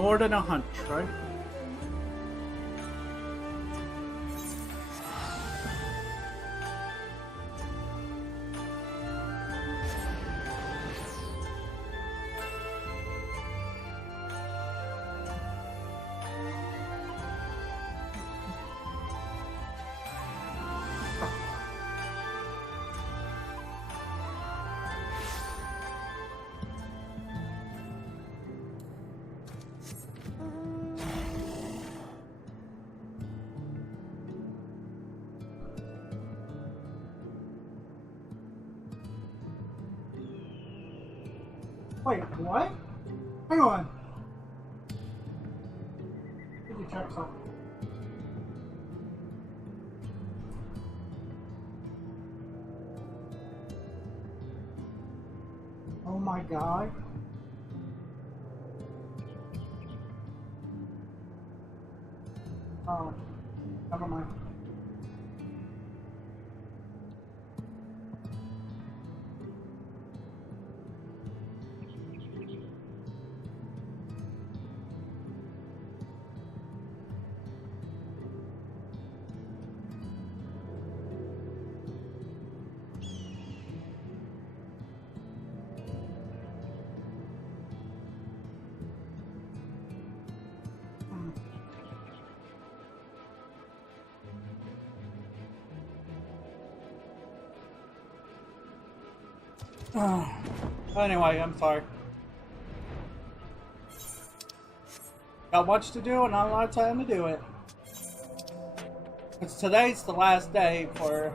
More than a hunch, right? Wait, what? Hang on. Let me check something. Oh my god. Oh, never mind. Anyway, I'm sorry. Got much to do and not a lot of time to do it. Because today's the last day for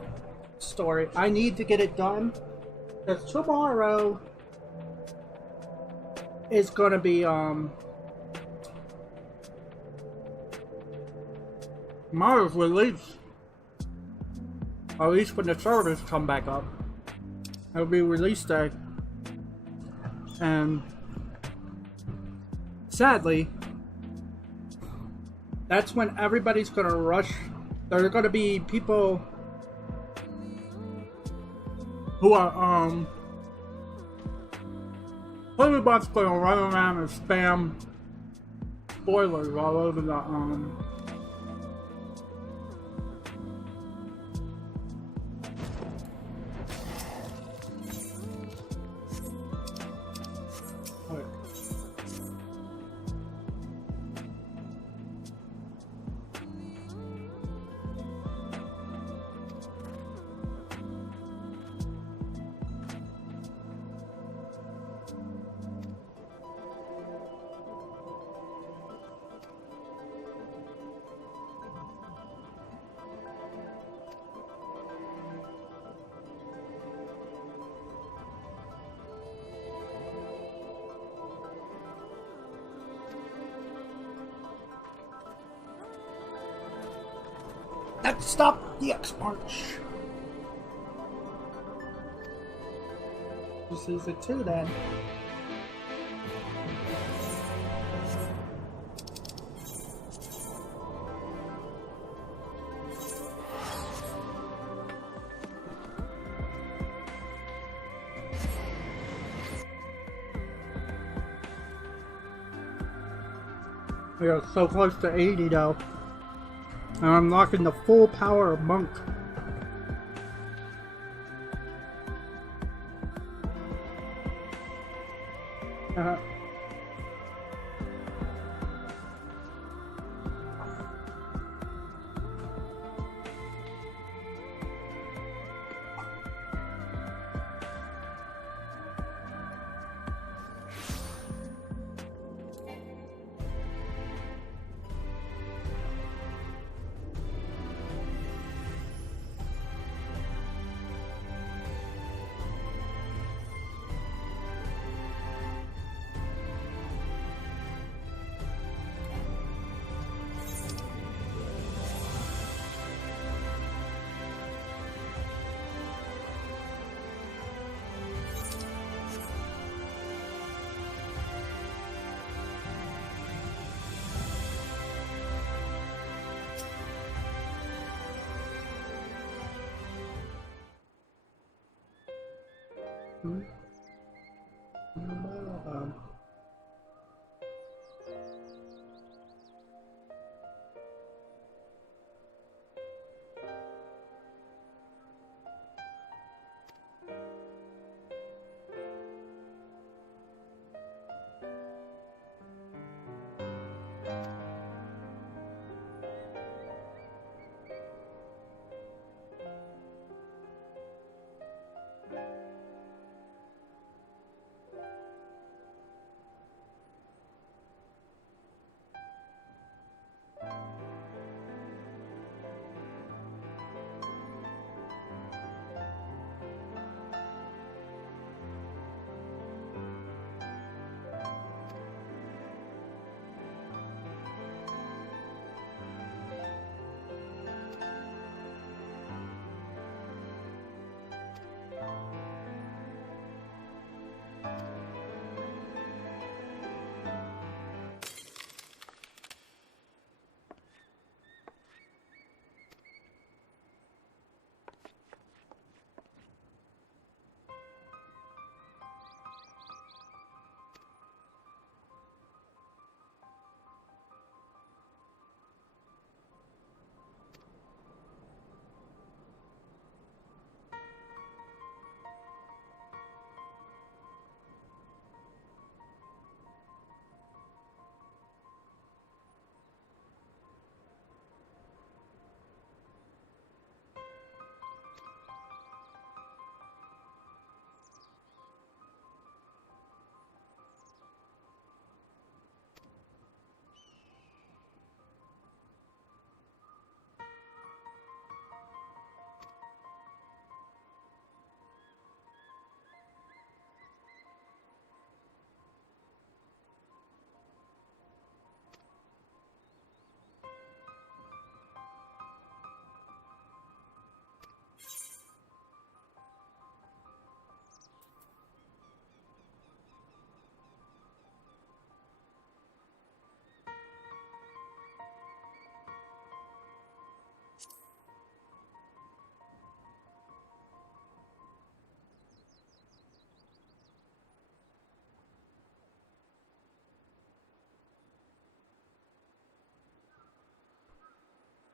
story. I need to get it done. Because tomorrow is gonna be tomorrow's release. Or at least when the servers come back up. It'll be release day. And sadly, that's when everybody's gonna rush. There are gonna be people who are pretty much gonna run around and spam spoilers all over the Let's stop the X-March. This is it too then. We are so close to 80 though. And I'm unlocking the full power of Monk.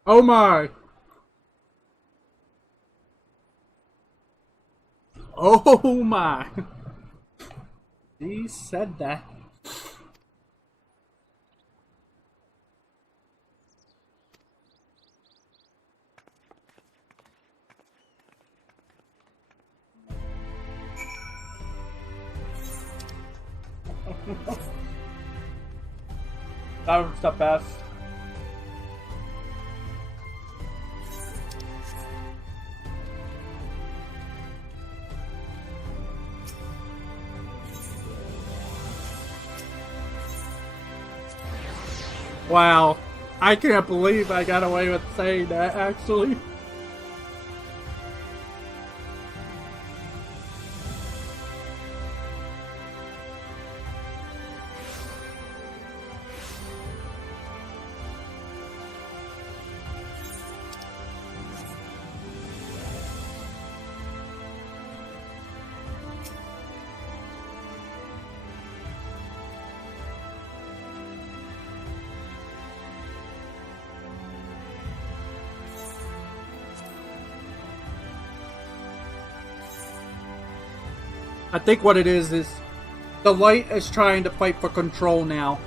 Oh my! Oh my! He said that. That was the best. Wow. I can't believe I got away with saying that, actually. I think what it is the light is trying to fight for control now.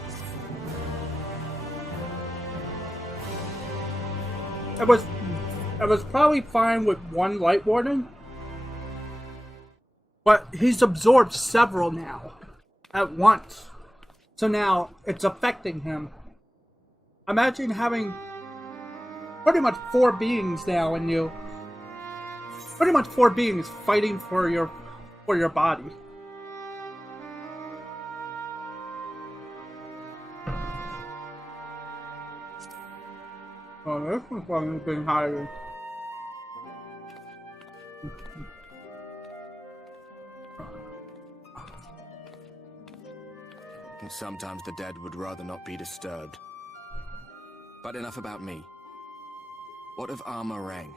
It was probably fine with one light warning, but he's absorbed several now at once. So now it's affecting him. Imagine having pretty much 4 beings now in you. Pretty much 4 beings fighting for your body. Oh, this one's been hiding. Sometimes the dead would rather not be disturbed. But enough about me. What of Armorang?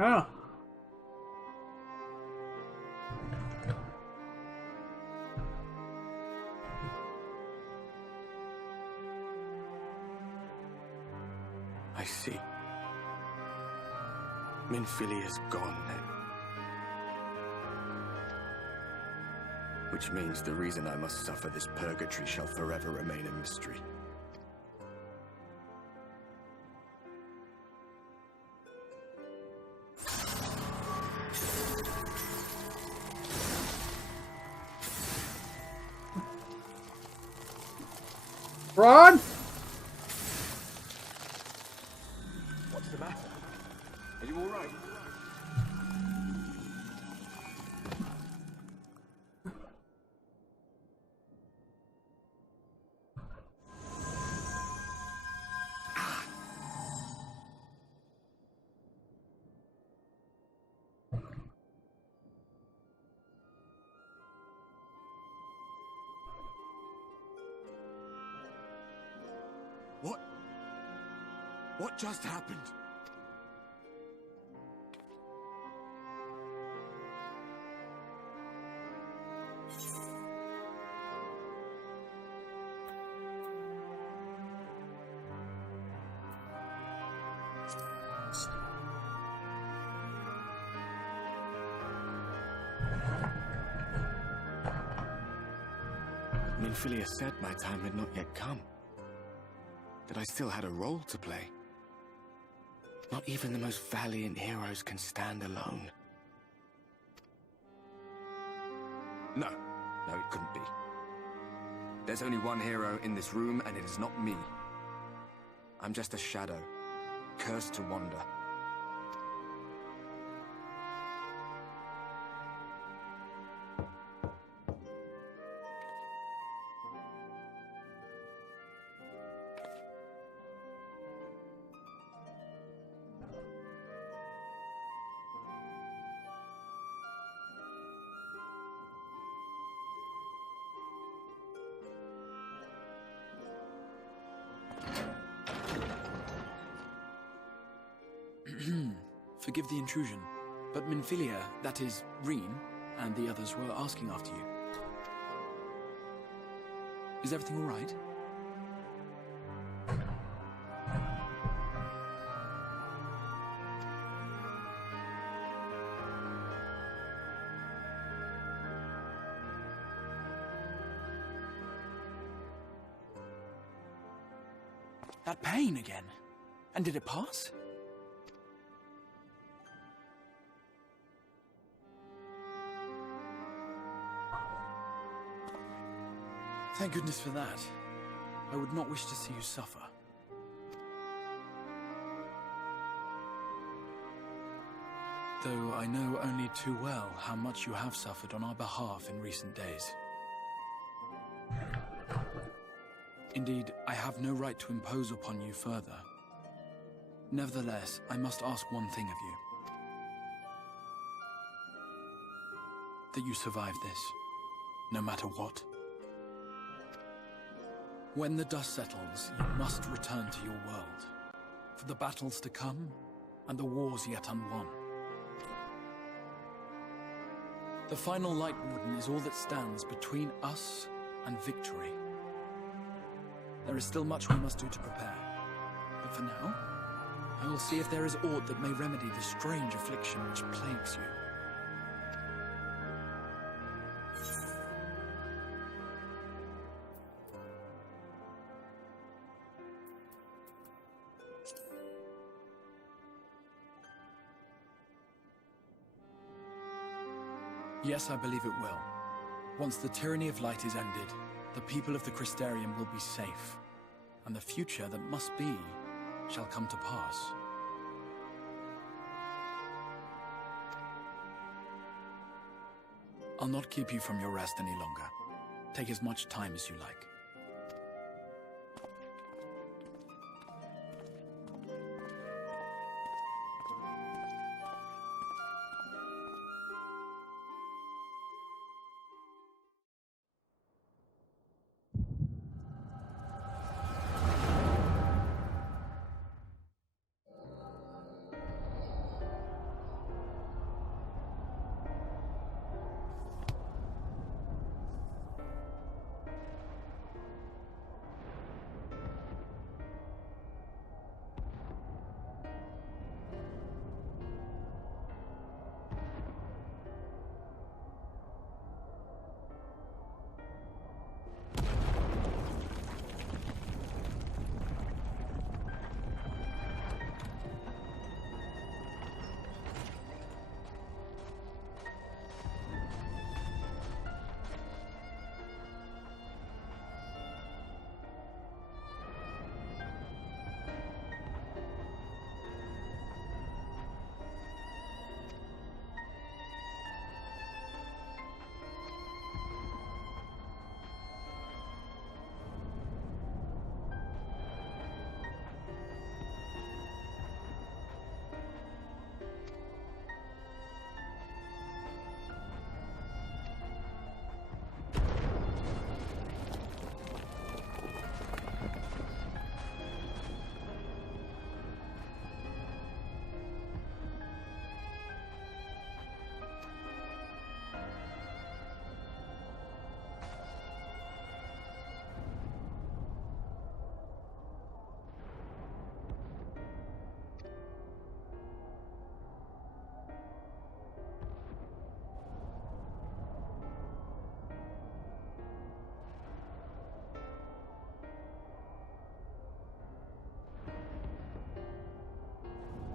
Oh. I see. Minfilia's gone then. Which means the reason I must suffer this purgatory shall forever remain a mystery. Ron? What's the matter? Are you all right? What just happened? Minfilia said my time had not yet come. That I still had a role to play. Not even the most valiant heroes can stand alone. No, it couldn't be. There's only one hero in this room, and it is not me. I'm just a shadow, cursed to wander. Forgive the intrusion, but Minfilia, that is, Reen, and the others were asking after you. Is everything all right? That pain again. And did it pass? Thank goodness for that. I would not wish to see you suffer. Though I know only too well how much you have suffered on our behalf in recent days. Indeed, I have no right to impose upon you further. Nevertheless, I must ask one thing of you. That you survive this, no matter what. When the dust settles, you must return to your world, for the battles to come, and the wars yet unwon. The final Light Warden is all that stands between us and victory. There is still much we must do to prepare, but for now, I will see if there is aught that may remedy the strange affliction which plagues you. Yes, I believe it will. Once the tyranny of light is ended, the people of the Crystarium will be safe, and the future that must be shall come to pass. I'll not keep you from your rest any longer. Take as much time as you like.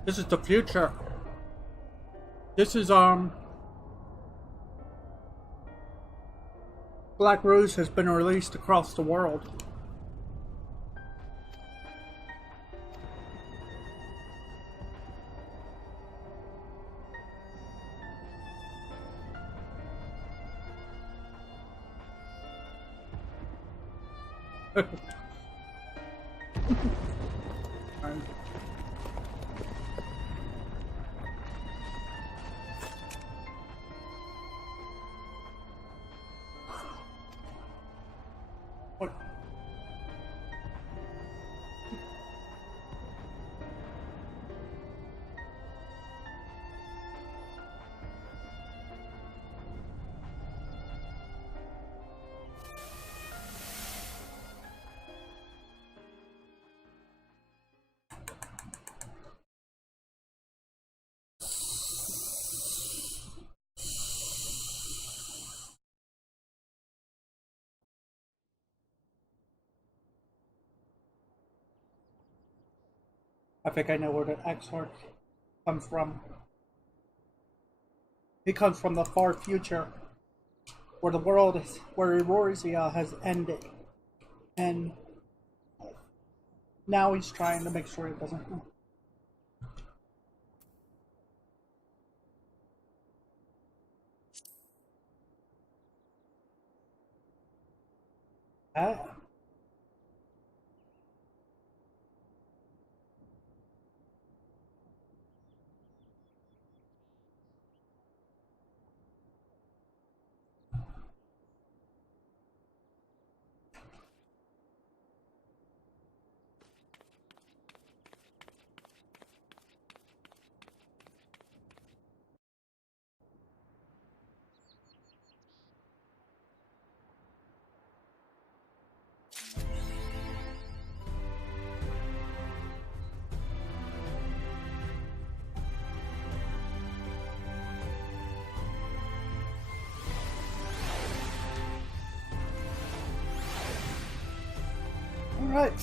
This is the future. This is, Black Rose has been released across the world. What? I think I know where the Exarch comes from. He comes from the far future, where the world is, where Eorzea has ended, and now he's trying to make sure it doesn't. All right.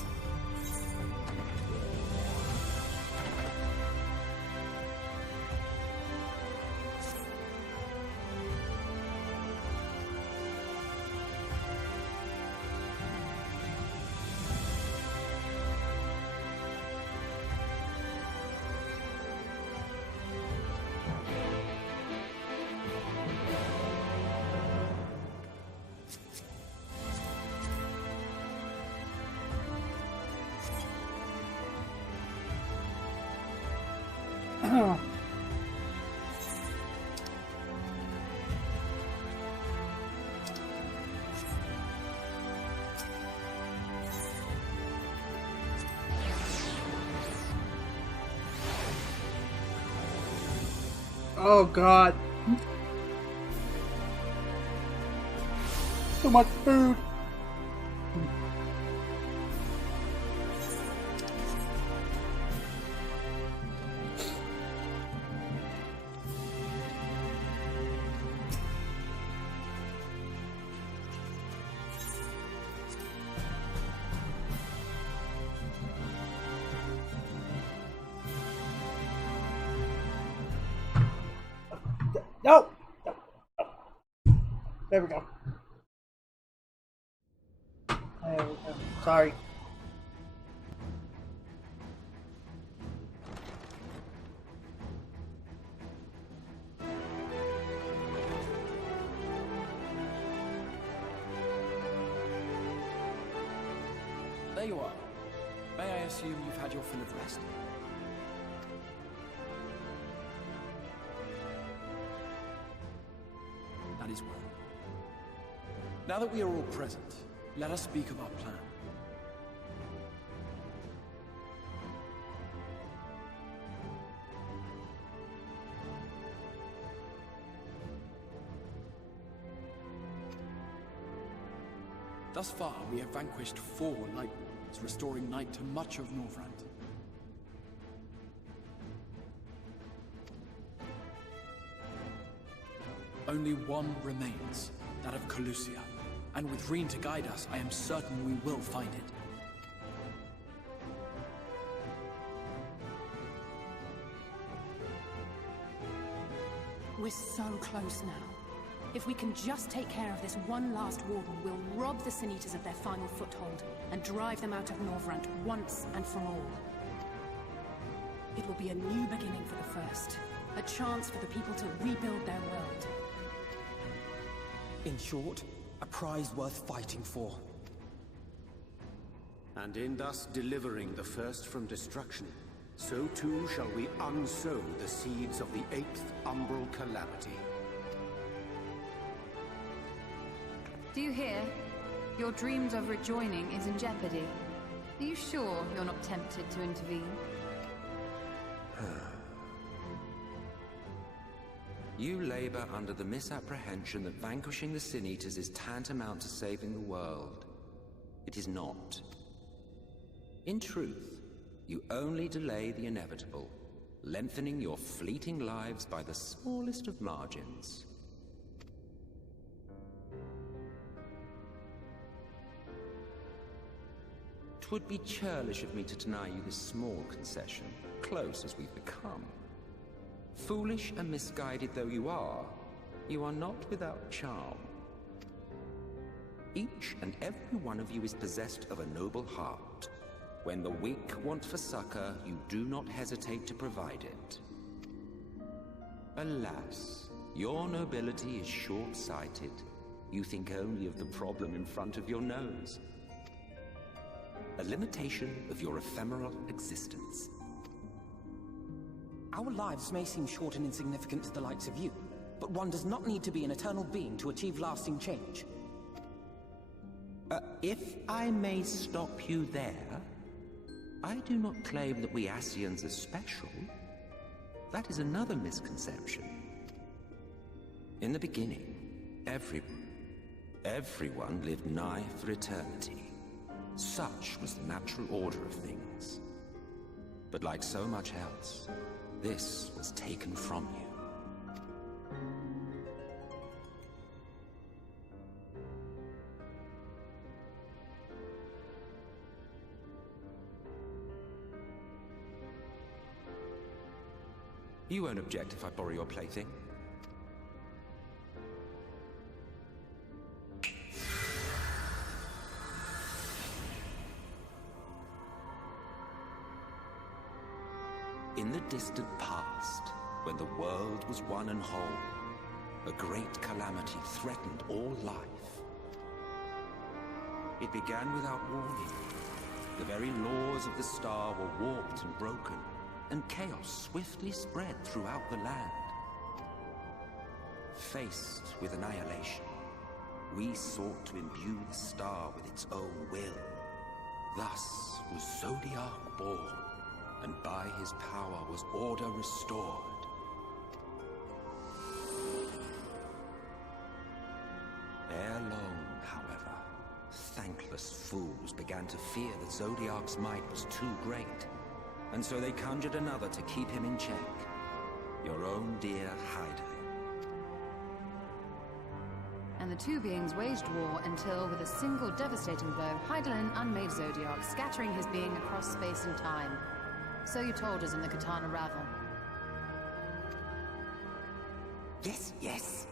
Oh God. So much food. No! No! No. There we go. There we go. Sorry. There you are. May I assume you've had your fill of rest? That is well. Now that we are all present, let us speak of our plan. Thus far, we have vanquished 4 Light Lords, restoring Night to much of Norvrant. Only one remains, that of Calusia. And with Reen to guide us, I am certain we will find it. We're so close now. If we can just take care of this one last warden, we'll rob the Sin Eaters of their final foothold and drive them out of Norvrant once and for all. It will be a new beginning for the First, a chance for the people to rebuild their world. In short, a prize worth fighting for. And in thus delivering the First from destruction, so too shall we unsow the seeds of the 8th Umbral Calamity. Do you hear? Your dreams of rejoining is in jeopardy. Are you sure you're not tempted to intervene? You labor under the misapprehension that vanquishing the Sin Eaters is tantamount to saving the world. It is not. In truth, you only delay the inevitable, lengthening your fleeting lives by the smallest of margins. 'Twould be churlish of me to deny you this small concession, close as we've become. Foolish and misguided though you are not without charm. Each and every one of you is possessed of a noble heart. When the weak want for succor, you do not hesitate to provide it. Alas, your nobility is short-sighted. You think only of the problem in front of your nose. A limitation of your ephemeral existence. Our lives may seem short and insignificant to the likes of you, but one does not need to be an eternal being to achieve lasting change. If I may stop you there, I do not claim that we Ascians are special. That is another misconception. In the beginning, everyone lived nigh for eternity. Such was the natural order of things. But like so much else, this was taken from you. You won't object if I borrow your plaything? In the distant past, when the world was one and whole, a great calamity threatened all life. It began without warning. The very laws of the star were warped and broken, and chaos swiftly spread throughout the land. Faced with annihilation, we sought to imbue the star with its own will. Thus was Zodiac born, and by his power was order restored. Ere long, however, thankless fools began to fear that Zodiac's might was too great, and so they conjured another to keep him in check. Your own dear Hydaelyn. And the two beings waged war until, with a single devastating blow, Hydaelyn unmade Zodiac, scattering his being across space and time. So you told us in the Katana Ravel. Yes, yes.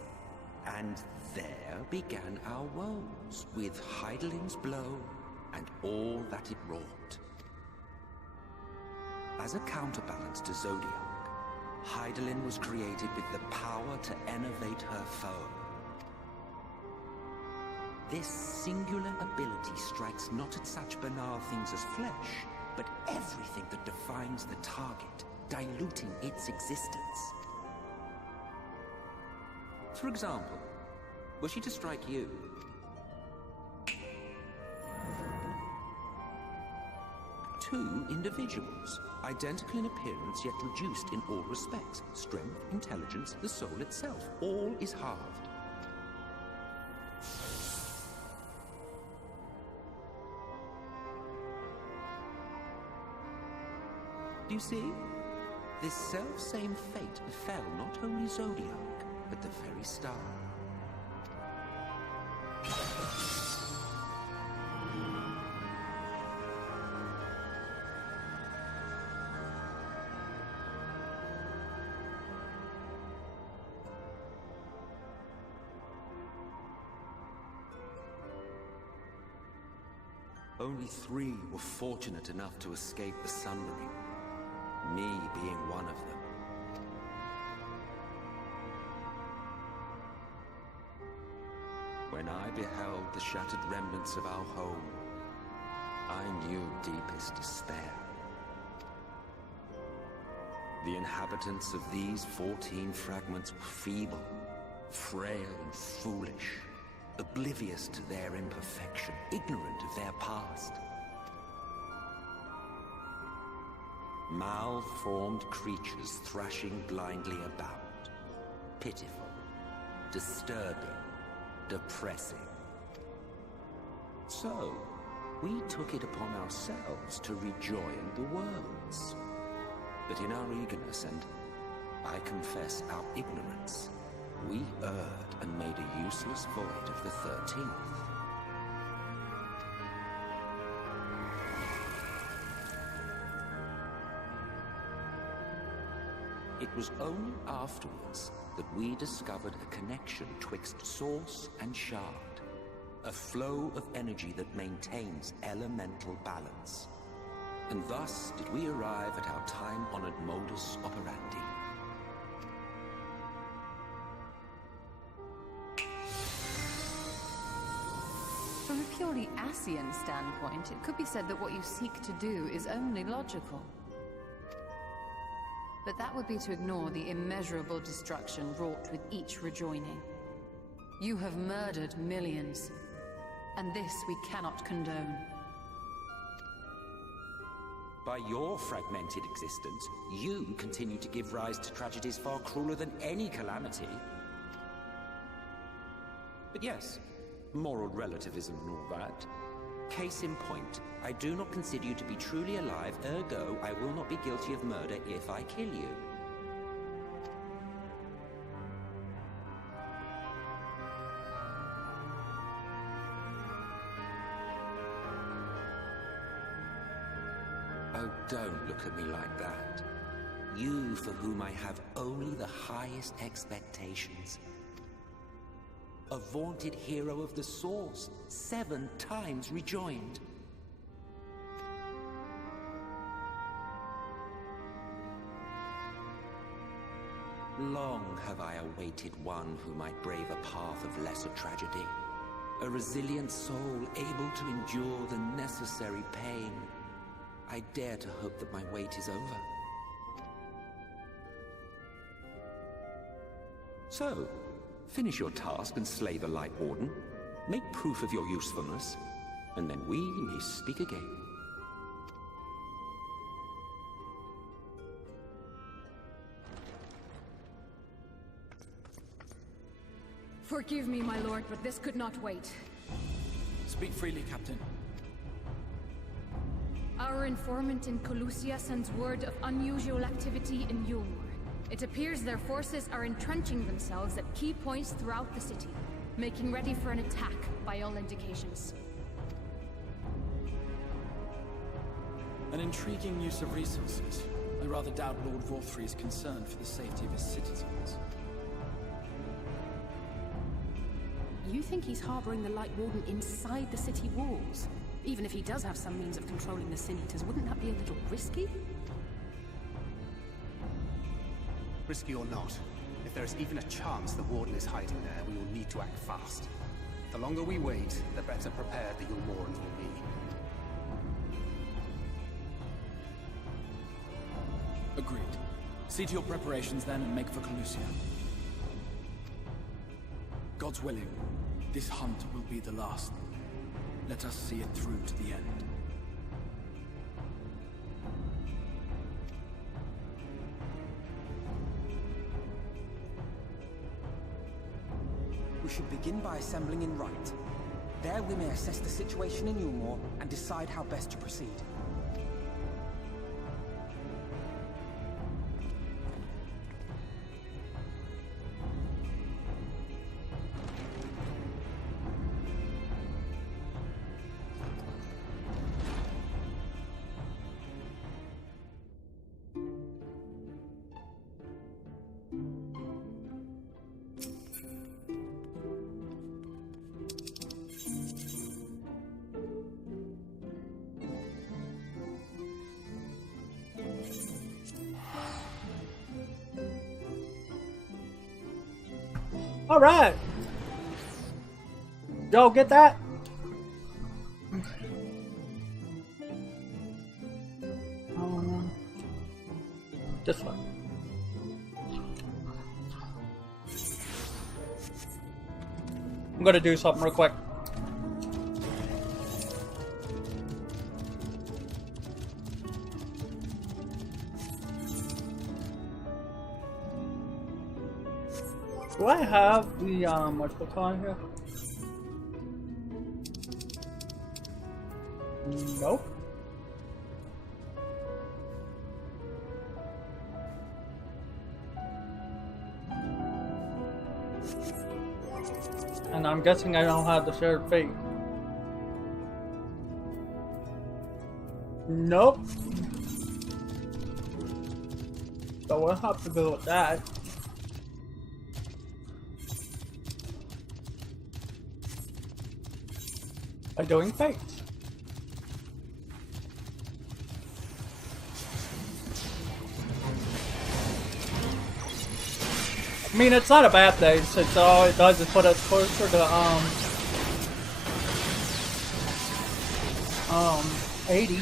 And there began our woes, with Hydaelyn's blow and all that it wrought. As a counterbalance to Zodiac, Hydaelyn was created with the power to enervate her foe. This singular ability strikes not at such banal things as flesh, but everything that defines the target, diluting its existence. For example, were she to strike you, two individuals, identical in appearance yet reduced in all respects. Strength, intelligence, the soul itself, all is halved. Do you see? This self-same fate befell not only Zodiac, but the very star. Only 3 were fortunate enough to escape the Sundering, me being one of them. When I beheld the shattered remnants of our home, I knew deepest despair. The inhabitants of these 14 fragments were feeble, frail and foolish, oblivious to their imperfection, ignorant of their past. Malformed creatures thrashing blindly about. Pitiful, disturbing, depressing. So, we took it upon ourselves to rejoin the worlds. But in our eagerness and, I confess, our ignorance, we erred and made a useless void of the 13th. It was only afterwards that we discovered a connection twixt source and shard. A flow of energy that maintains elemental balance. And thus did we arrive at our time-honored modus operandi. From a purely Asian standpoint, it could be said that what you seek to do is only logical. But that would be to ignore the immeasurable destruction wrought with each rejoining. You have murdered millions, and this we cannot condone. By your fragmented existence, you continue to give rise to tragedies far crueler than any calamity. But yes, moral relativism and all that. Case in point, I do not consider you to be truly alive, ergo I will not be guilty of murder if I kill you. Oh, don't look at me like that. You for whom I have only the highest expectations. A vaunted hero of the Source, 7 times rejoined. Long have I awaited one who might brave a path of lesser tragedy. A resilient soul able to endure the necessary pain. I dare to hope that my wait is over. So, finish your task and slay the Light Warden. Make proof of your usefulness, and then we may speak again. Forgive me, my lord, but this could not wait. Speak freely, Captain. Our informant in Colusia sends word of unusual activity in Yulmur. It appears their forces are entrenching themselves at key points throughout the city, making ready for an attack by all indications. An intriguing use of resources. I rather doubt Lord Vorthry is concerned for the safety of his citizens. You think he's harboring the Light Warden inside the city walls? Even if he does have some means of controlling the Sin Eaters, wouldn't that be a little risky? Risky or not, if there is even a chance the Warden is hiding there, we will need to act fast. The longer we wait, the better prepared the Yulmorans will be. Agreed. See to your preparations then and make for Colusia. God's willing, this hunt will be the last. Let us see it through to the end. We should begin by assembling in Rite. There we may assess the situation in Yulmore and decide how best to proceed. All right. Y'all get that? This one. I'm gonna do something real quick. Do I have the what's here? Nope. And I'm guessing I don't have the shared fate. Nope. So we'll have to go with that. By doing fate. I mean, it's not a bad thing, since all it does is put us closer to 80.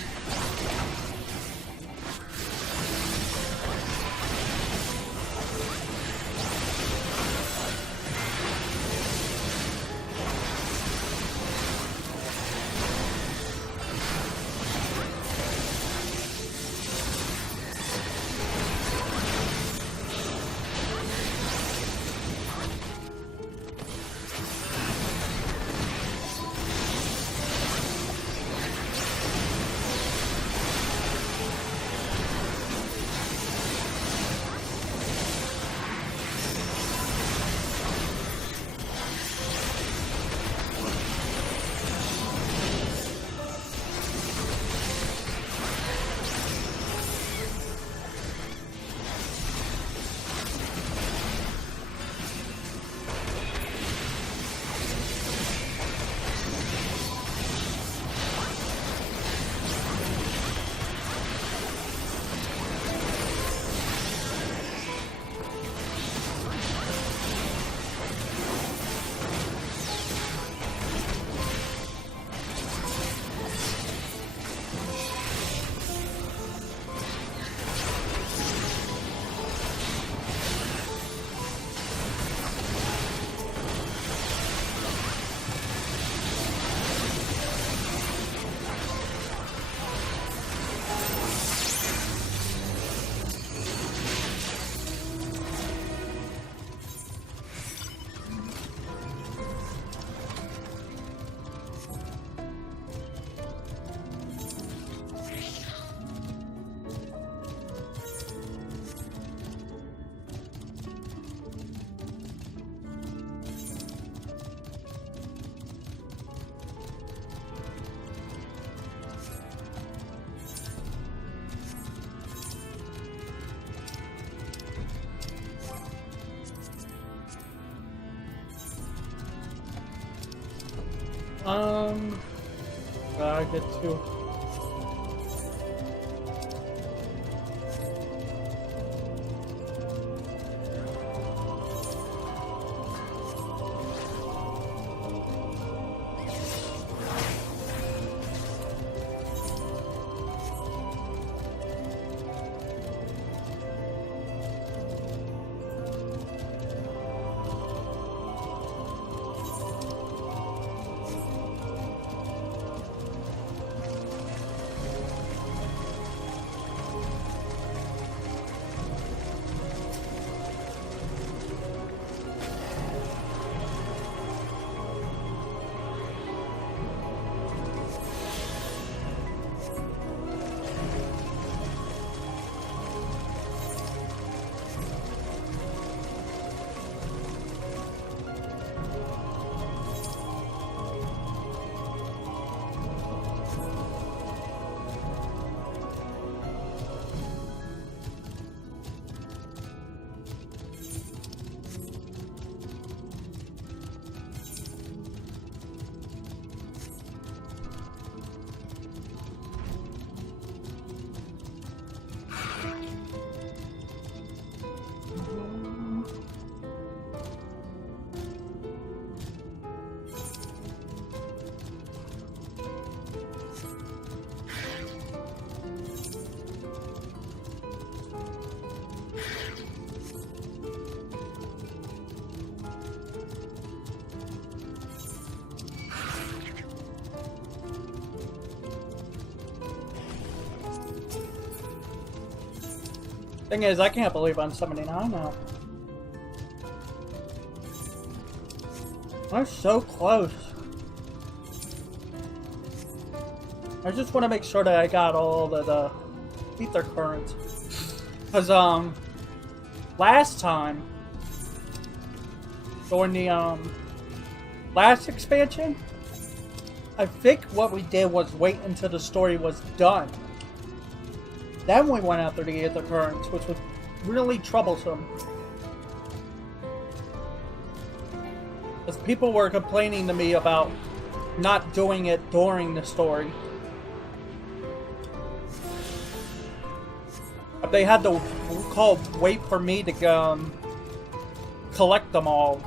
I get to. Thing is, I can't believe I'm 79 now. I'm so close. I just want to make sure that I got all the ether currents. Because, last time, during the, last expansion, I think what we did was wait until the story was done. Then we went after the ether currents, which was really troublesome. Because people were complaining to me about not doing it during the story. They had to wait for me to collect them all.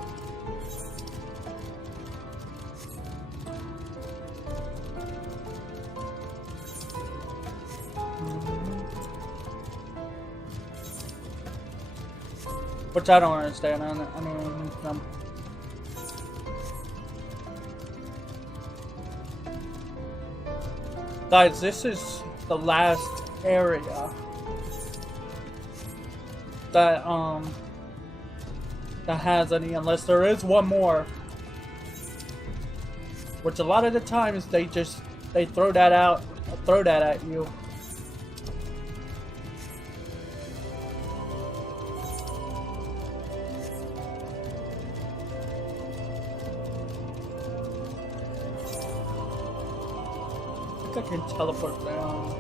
Which I don't understand. I don't Guys, this is the last area that has any, unless there is one more. Which a lot of the times they throw that at you. I can teleport down.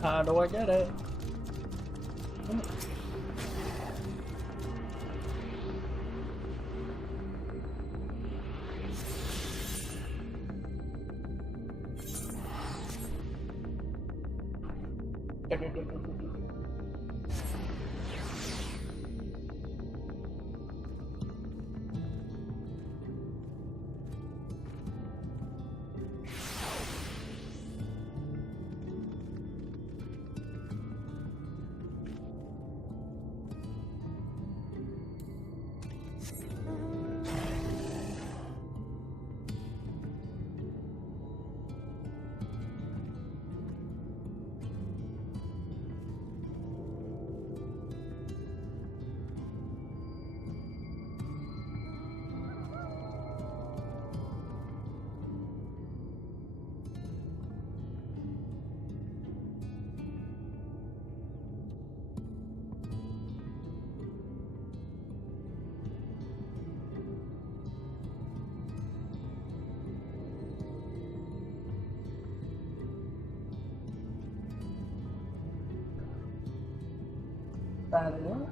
How do I get it? That it?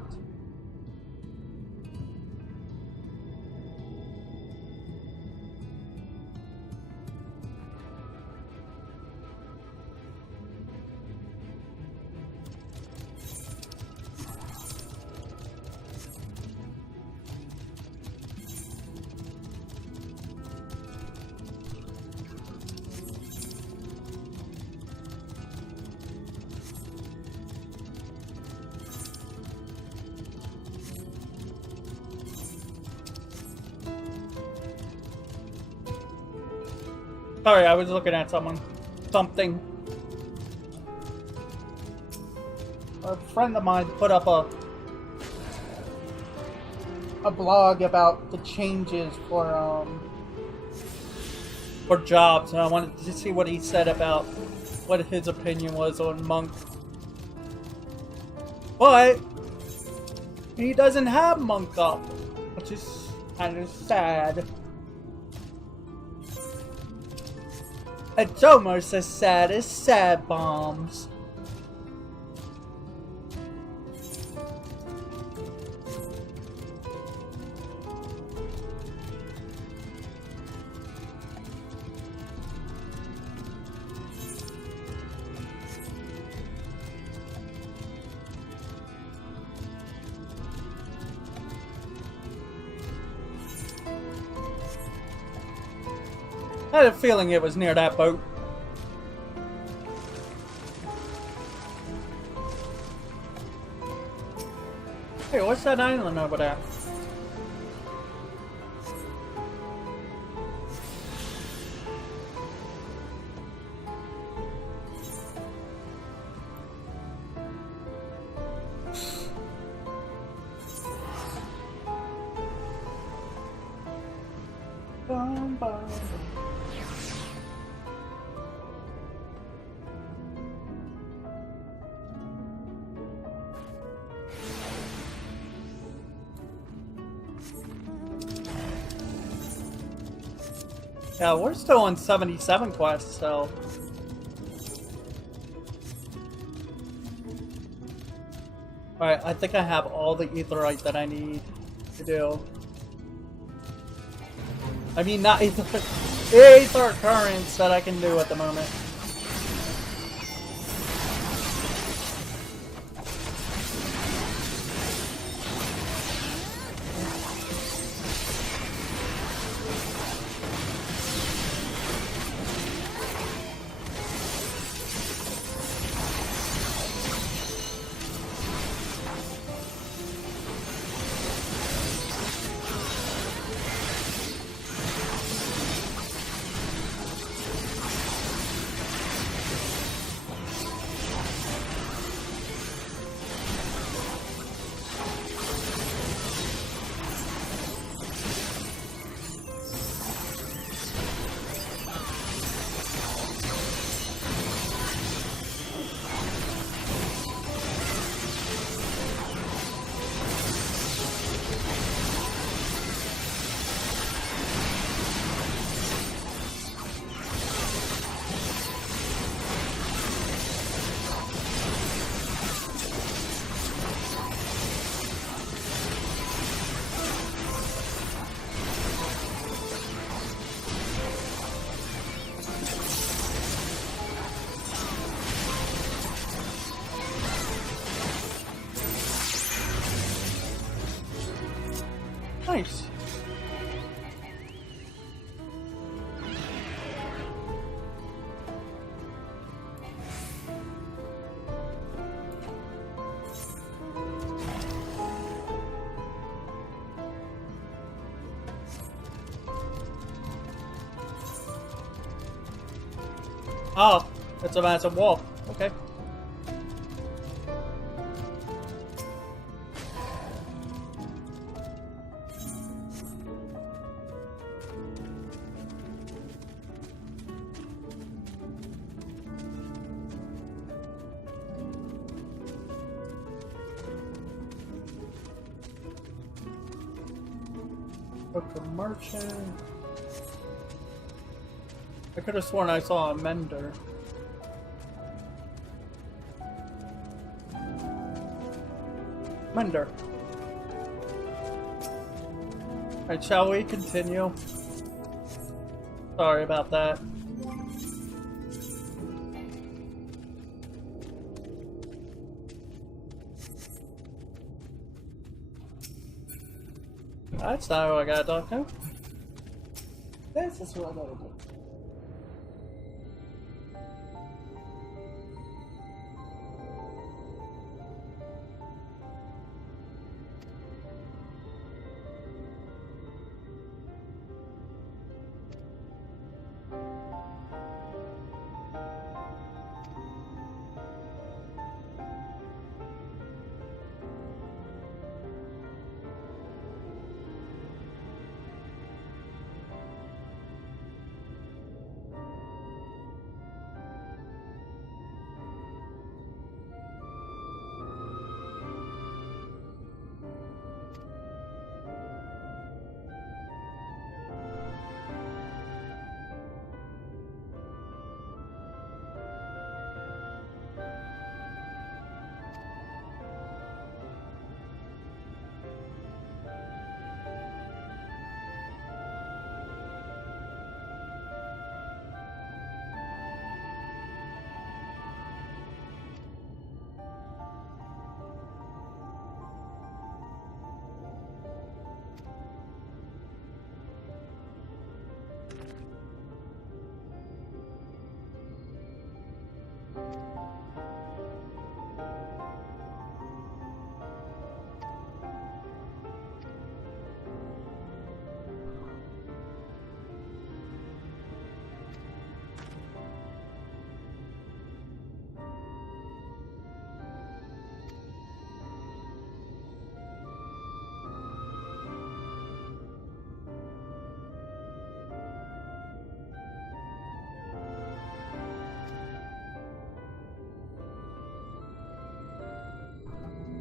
Sorry, I was looking at something. A friend of mine put up a blog about the changes for jobs, and I wanted to see what he said about what his opinion was on Monk. But he doesn't have Monk up, which is kind of sad. It's almost as sad as Sad Bombs. I had a feeling it was near that boat. Hey, what's that island over there? Bum, bum. Yeah, we're still on 77 quests, so... Alright, I think I have all the aetheryte that I need to do. I mean, not aether... aether currents that I can do at the moment. Nice. Oh, it's a massive wall. Okay. Book of Merchant. I could have sworn I saw a mender. Mender. Alright, shall we continue? Sorry about that. That's not what I gotta talk to. This is what I gotta do.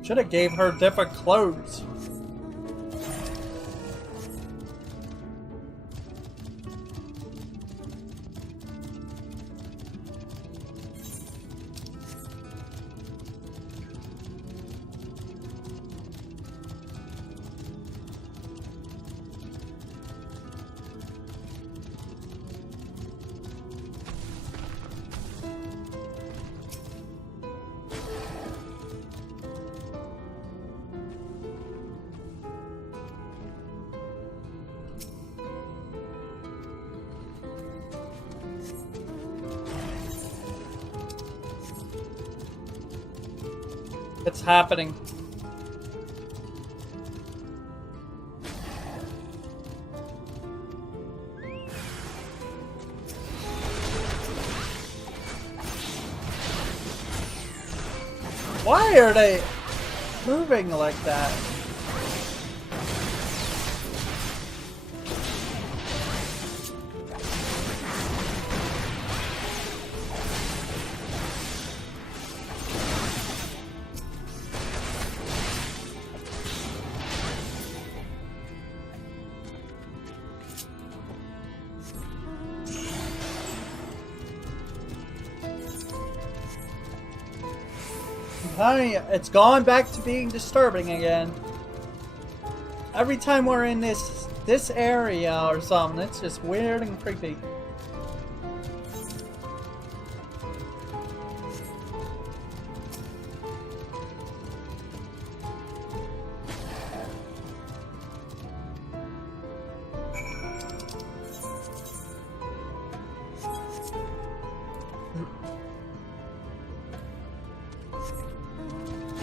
Should have gave her different clothes. It's happening. Why are they moving like that? It's gone back to being disturbing again. Every time we're in this area or something, it's just weird and creepy.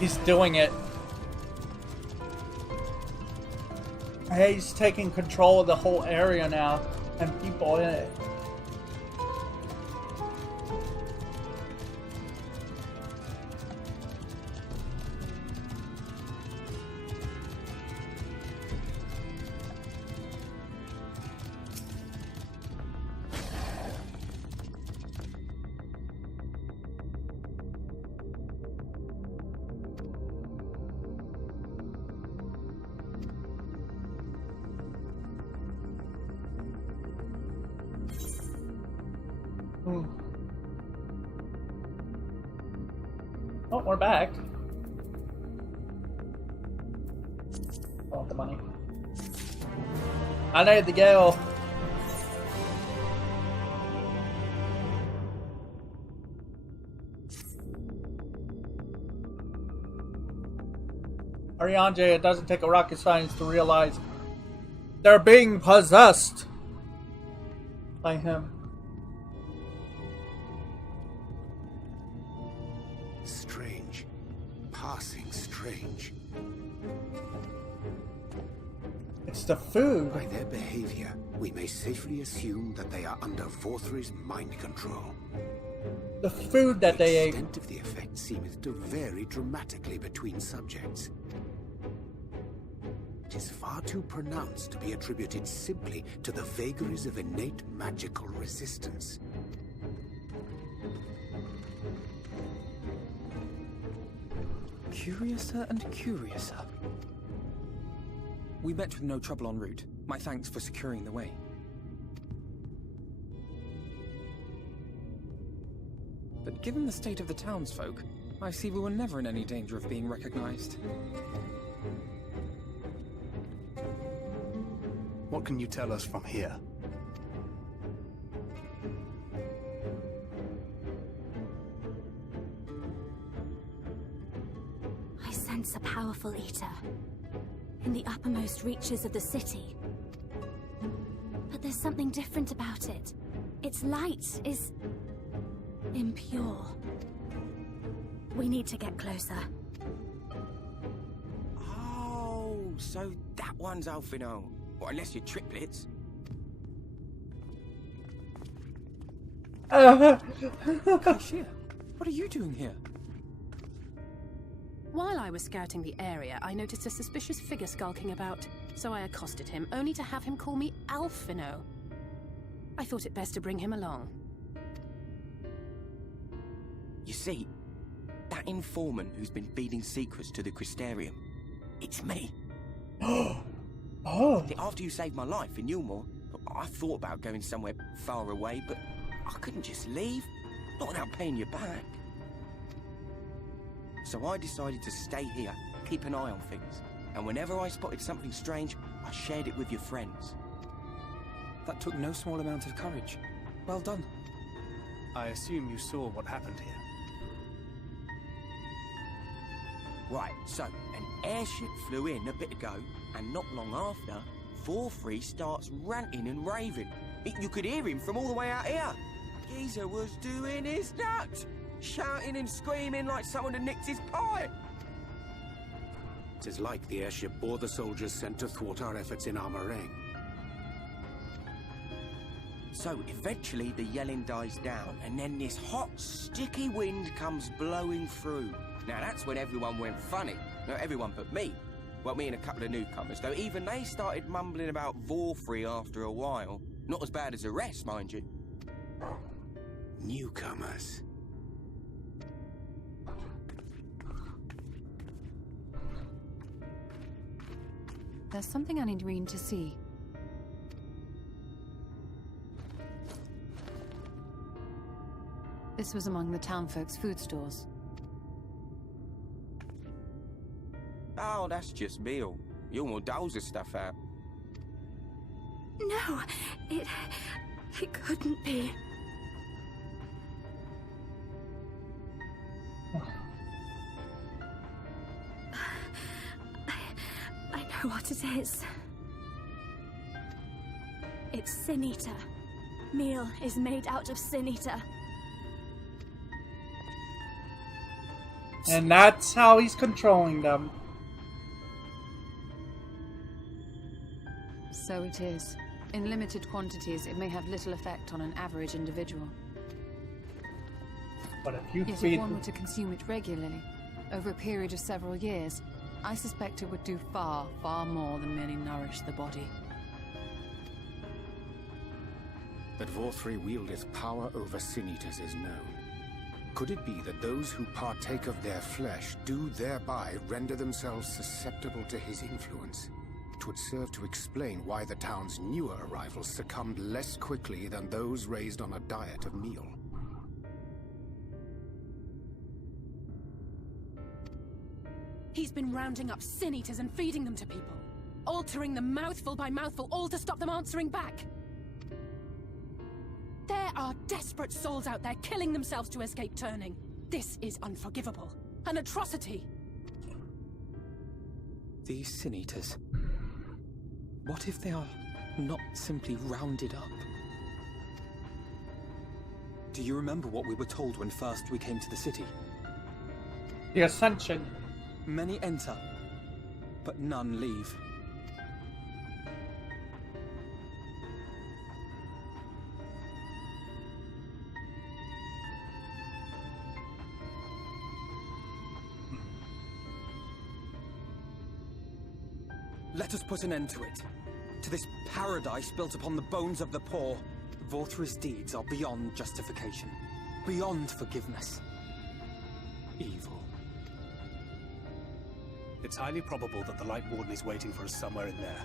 He's doing it. He's taking control of the whole area now and people in it. Oh, we're back. I want the money. I need to go. Ariane, it doesn't take a rocket science to realize they're being possessed by him. Strange. Passing strange. It's the food. By their behavior, we may safely assume that they are under Vorthri's mind control. The food that they ate. The extent of the effect seemeth to vary dramatically between subjects. It is far too pronounced to be attributed simply to the vagaries of innate magical resistance. Curiouser and curiouser. We met with no trouble en route. My thanks for securing the way. But given the state of the townsfolk, I see we were never in any danger of being recognized. What can you tell us from here? I sense a powerful eater in the uppermost reaches of the city. But there's something different about it. Its light is impure. We need to get closer. Oh, so that one's Alfino. Well, unless you're triplets. Kashia, what are you doing here? While I was scouting the area, I noticed a suspicious figure skulking about, so I accosted him, only to have him call me Alfino. I thought it best to bring him along. You see, that that informant who's been feeding secrets to the Crystarium. It's me. Oh. After you saved my life in Yulmore, I thought about going somewhere far away, but I couldn't just leave. Not without paying you back. So I decided to stay here, keep an eye on things. And whenever I spotted something strange, I shared it with your friends. That took no small amount of courage. Well done. I assume you saw what happened here. Right, so an airship flew in a bit ago, and not long after, Vorfree starts ranting and raving. You could hear him from all the way out here. Geezer was doing his nuts, shouting and screaming like someone had nicked his pie. It is like the airship bore the soldiers sent to thwart our efforts in Armorang. So eventually the yelling dies down, and then this hot, sticky wind comes blowing through. Now that's when everyone went funny. No, everyone but me. Well, me and a couple of newcomers, though even they started mumbling about Vorfree after a while. Not as bad as the rest, mind you. Newcomers. There's something I need Reen to see. This was among the townfolk's food stores. Oh, that's just meal. Yulmore doles this stuff out. No, it couldn't be. I know what it is. It's Sin Eater. Meal is made out of Sin Eater. And that's how he's controlling them. So it is. In limited quantities, it may have little effect on an average individual. But if you Yet feed if one were to consume it regularly, over a period of several years, I suspect it would do far, far more than merely nourish the body. That Vorfree wieldeth power over Sin Eaters is known. Could it be that those who partake of their flesh do thereby render themselves susceptible to his influence? It would serve to explain why the town's newer arrivals succumbed less quickly than those raised on a diet of meal. He's been rounding up Sin Eaters and feeding them to people. Altering them mouthful by mouthful, all to stop them answering back. There are desperate souls out there killing themselves to escape turning. This is unforgivable. An atrocity. These Sin Eaters. What if they are not simply rounded up? Do you remember what we were told when first we came to the city? the Ascension. Many enter, but none leave. Let us put an end to it. To this paradise built upon the bones of the poor. Vorthra's deeds are beyond justification. Beyond forgiveness. Evil. It's highly probable that the Light Warden is waiting for us somewhere in there,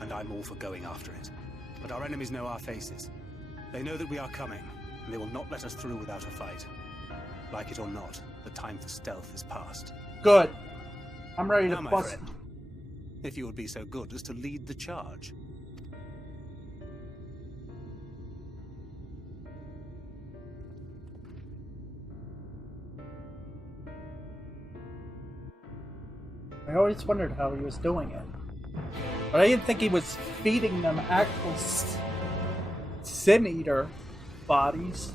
and I'm all for going after it. But our enemies know our faces. They know that we are coming, and they will not let us through without a fight. Like it or not, the time for stealth is past. Good. I'm ready to Now, my bust. friend, if you would be so good as to lead the charge. I always wondered how he was doing it. But I didn't think he was feeding them actual sin eater bodies.